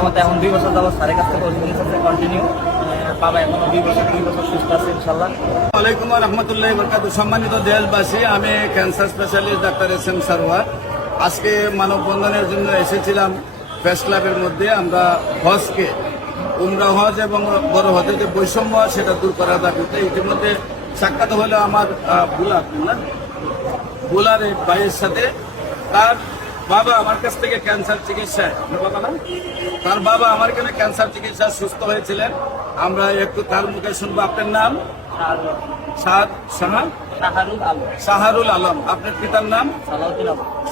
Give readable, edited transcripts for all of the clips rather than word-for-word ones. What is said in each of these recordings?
এখন 2 বছর যাবত স্যারের কাছ থেকে ওষুধ নিচ্ছে কন্টিনিউ। বাবা এখনো 2 বছর সুস্থ আছে ইনশাল্লাহ। ওয়ালাইকুম রহমতুল্লাহি ওয়া বারাকাতুহু। সম্মানিত দেশবাসী, আমি cancer specialist doctor SM. Sarwar. আজকে মানববন্ধনের জন্য এসেছিলাম প্রেস ক্লাবের মধ্যে। আমরা হজকে উমরা হজ এবং বড় হজের যে বৈষম্য সেটা দূর করার দাবিতে ইতিমধ্যে সাক্ষাৎ হলো আমার বুলার এক ভাইয়ের সাথে। তার বাবা আমার কাছ থেকে ক্যান্সার চিকিৎসায় তার বাবা আমার এখানে ক্যান্সার চিকিৎসা সুস্থ হয়েছিলেন। আমরা একটু তার মুখে শুনবো। আপনার নাম? সাহারুল আলম। আপনার পিতার নাম?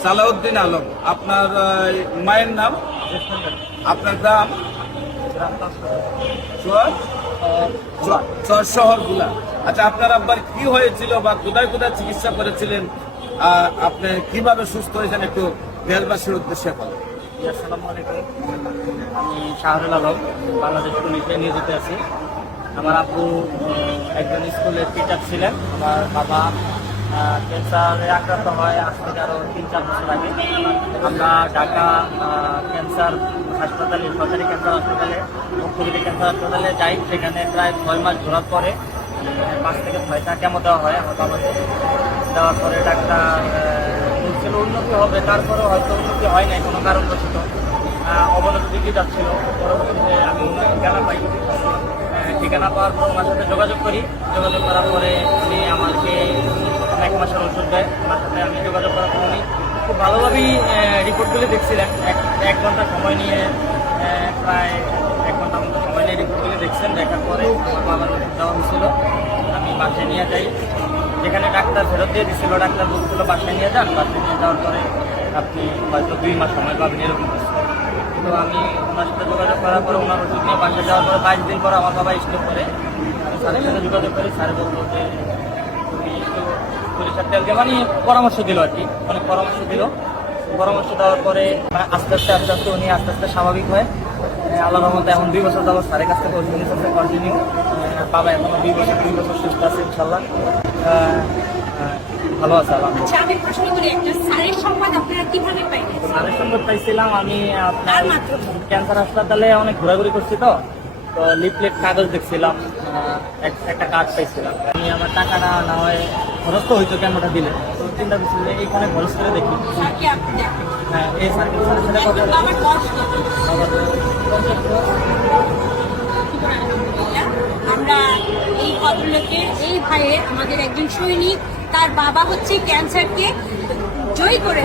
সালাউদ্দিন আলম। আপনার মায়ের নাম? আপনার গ্রাম? চর শহর গুলা। আচ্ছা, আপনার আব্বার কি হয়েছিল বা কোথায় কোথায় চিকিৎসা করেছিলেন, আপনি কিভাবে সুস্থ হয়েছেন একটু দেশবাসীর উদ্দেশ্যে বলেন। আসসালামু আলাইকুম, আমি শাহরুল আলম, বাংলাদেশ পুলিশে নিয়োজিত আছি। আমার আব্বু একজন স্কুলের টিচার ছিলেন। আমার বাবা ক্যান্সারে আক্রান্ত হয় আজ থেকে আরও 3-4 বছর আগে। আমরা ঢাকা ক্যান্সার হাসপাতালে, সরকারি ক্যান্সার হাসপাতালে, মুখ্যমন্ত্রী ক্যান্সার হাসপাতালে যাই। সেখানে প্রায় 6 মাস ঘোরার পরে 5 থেকে 6টা কেমো দেওয়া হয় আমার বাবাকে। দেওয়ার পরে ডাক্তার বলছিল উন্নতি হবে, তারপরেও হয়তো উন্নতি হয় নাই কোনো কারণবশত, অবনতি দিকে যাচ্ছিল। পরবর্তীতে আমি ঠিকানা পাই। ঠিকানা পাওয়ার পর ওনার সাথে যোগাযোগ করি। যোগাযোগ করার পরে উনি আমাকে 1 মাসের ওষুধ দেয়। ওনার সাথে আমি যোগাযোগ করার পর উনি খুব ভালোভাবেই রিপোর্টগুলি দেখছিলেন। 1 ঘন্টা সময় নিয়ে, প্রায় 1 ঘন্টা মতো সময় নিয়ে রিপোর্টগুলি দেখছেন। দেখার পরে আমার বাবার ওষুধ দেওয়া হয়েছিল। আমি বাসায় নিয়ে যাই। যেখানে ডাক্তার ফেরত দিয়ে দিচ্ছিল, ডাক্তার বলছিল বাসায় নিয়ে যান। বাসায় নিয়ে যাওয়ার পরে আপনি হয়তো 2 মাস সময় পাবেন এরকম। তো আমি ওনার সাথে যোগাযোগ করার পরে ওনার ওষুধ নিয়ে বাসায় যাওয়ার পরে 22 দিন পরে আমার বাবা স্ট্রোক করে। আমি স্যারের সাথে যোগাযোগ করি। স্যার বললো যে তুমি একটু সরিষার তেল দিয়ে, মানে পরামর্শ দিল আর কি, অনেক পরামর্শ দিল। পরামর্শ দেওয়ার পরে আস্তে আস্তে উনি আস্তে আস্তে স্বাভাবিক হয়। আল্লাহর রহমতে এখন 2 বছর যাবত স্যারের কাছ থেকে ওষুধ নিচ্ছে কন্টিনিউ। বাবা এখনো 2 বছর সুস্থ আছে ইনশাল্লাহ। ভালো আছে আলহামদুলিল্লাহ। স্যারের সংবাদ পাইছিলাম আমি আপনার ক্যান্সার হাসপাতালে অনেক ঘোরাঘুরি করছি। তো লিফলেট কাগজ দেখছিলাম, একটা কার্ড পাইছিলাম। আমি আমার টাকাটা না হয় খরচ তো হইতো কেমনটা দিলে, তো চিন্তা করছি যে এইখানে খরচ করে দেখি। হ্যাঁ, এই সার্কেল স্যারের সাথে কথা আমরা এই ভদ্রলোকের, এই ভাইয়ের, আমাদের একজন সৈনিক, তার বাবা হচ্ছে ক্যান্সারকে জয়ী করে